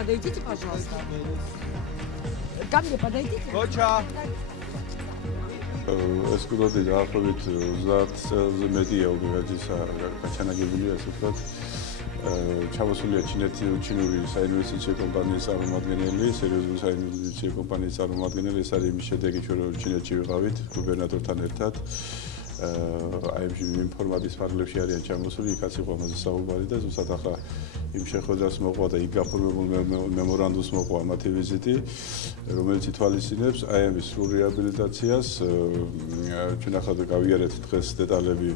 подойдите, пожалуйста. Ко мне подойдите. Коча. ეს კულტი დაახლოებით 30 წელზე მეტია ობლიგაციისა გაჩანაგებელია ასე ვთქვათ. ჩამოსულია ჩინური საინვესტიციო კომპანიის წარმომადგენელი, სერიოზული საინვესტიციო კომპანიის წარმომადგენელი, ეს არის იმის შედეგი, რომ ჩინეთში ვიყავით გუბერნატორთან ერთად. აი იმ ფორმატის ფარგლებში არიან ჩამოსული, იქაც იყო ამაზე საუბარი და ზუსტად ახლა იმ შეხვედრას მოყვა და იქ გაფორმებულ მემორანდუმს მოყვა მათი ვიზიტი, რომელიც ითვალისწინებს აი ამის სრულ რეაბილიტაციას. ჩვენ ახლა გავიარეთ დღეს დეტალები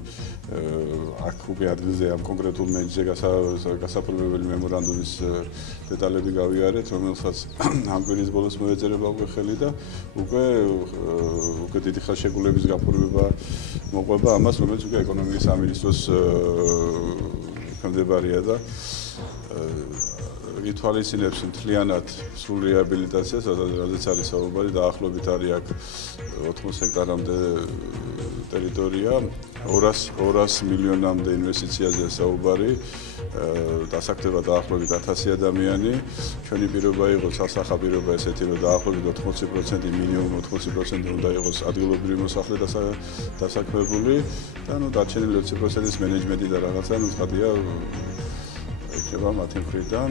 აქ უკვე ადგილზე ამ კონკრეტულ მენჯზე გასაფორმებელი მემორანდუმის დეტალები გავიარეთ, რომელსაც ამ კვირის ბოლოს მოეწერება უკვე ხელი და უკვე დიდი ხელშეკრულების გაფორმება მოყვება ამას, რომელიც უკვე ეკონომიკის სამინისტროს გამდებარია და ითვალისწინებს მთლიანად სრულ რეაბილიტაციას, რადგან არის საუბარი დაახლოებით არის აქ 80 ჰექტარამდე ტერიტორია, 200 მილიონამდე ინვესტიციაზე საუბარი, დასაქმდება დაახლოებით 1000 ადამიანი. ჩვენი პირობა იყო, სასახა პირობა ესეთი, რომ დაახლოებით 80% მინიმუმ 80% უნდა იყოს ადგილობრივი მოსახლე დასაქმებული და დარჩენილი 20%-ის მენეჯმენტი და რაღაცა, ცხადია იქნება მათი მხრიდან.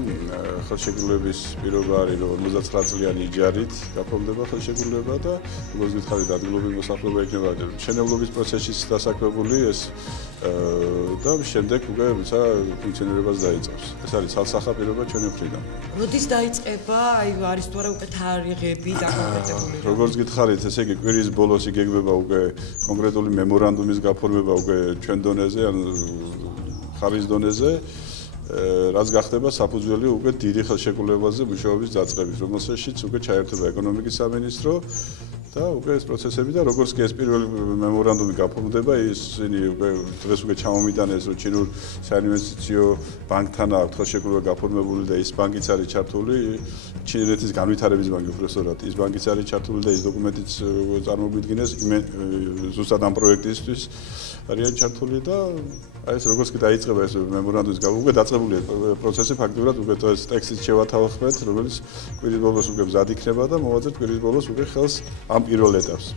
ხელშეკრულების პირობა არის, რომ 59 წლიანი იჯარით გაფორმდება ხელშეკრულება და როგორც გითხარით, ადგილობრივი მოსახლეობა იქნება მშენებლობის პროცესში დასაქმებული ეს და შემდეგ უკვე ფუნქციონირებას დაიწყებს. ეს არის ცალსახა პირობა ჩვენი მხრიდან. როდის დაიწყება? აი არის თუ არა უკვე თარიღები დაკონკრეტებული? როგორც გითხარით, ესე იგი კვირის ბოლოს იგეგმება უკვე კონკრეტული მემორანდუმის გაფორმება უკვე ჩვენ დონეზე, ან ხარის დონეზე. რაც გახდება საფუძველი უკვე დიდი ხელშეკრულებაზე მუშაობის დაწყების, რომელშიც უკვე ჩაერთვება ეკონომიკის სამინისტრო და უკვე ეს პროცესები და როგორც კი ეს პირველი მემორანდუმი გაფორმდება, ისინი უკვე დღეს უკვე ჩამომიტანეს, რომ ჩინურ საინვესტიციო ბანკთან აქვს ხელშეკრულება გაფორმებული და ის ბანკიც არის ჩართული, ჩინეთის განვითარების ბანკი უბრალოდ ის ბანკიც არის ჩართული და ის დოკუმენტიც წარმოგვიდგინეს ზუსტად ამ პროექტისთვის არიან ჩართული და აი ეს როგორც კი დაიწყება ეს მემორანდუმის უკვე დაწყებულია პროცესი ფაქტობრივად უკვე ეს ტექსტიც შევათავახეთ, რომელიც კვირის ბოლოს უკვე მზად იქნება და მოვაწერთ კვირის ბოლოს უკვე ხელს ამ პირველ ეტაპს.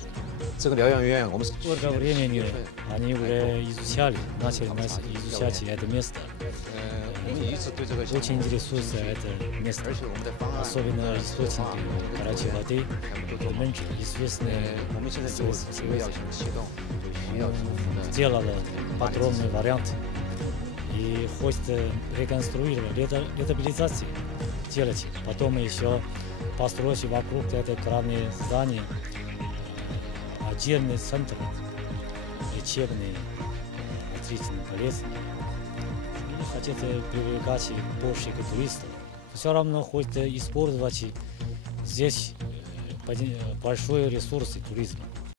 这个疗养院我们多времени они уже изучали, начали изучать это место. Очень интересуется это место, особенно источники горячей воды, известные сделала подробный вариант и хочет реконструировать, реабилитацию делать, потом еще построить вокруг этой крайней здания отдельный центр лечебный, отличный, полезный. И хотят привлекать больше туристов. Все равно хочет использовать здесь большой ресурс туризма.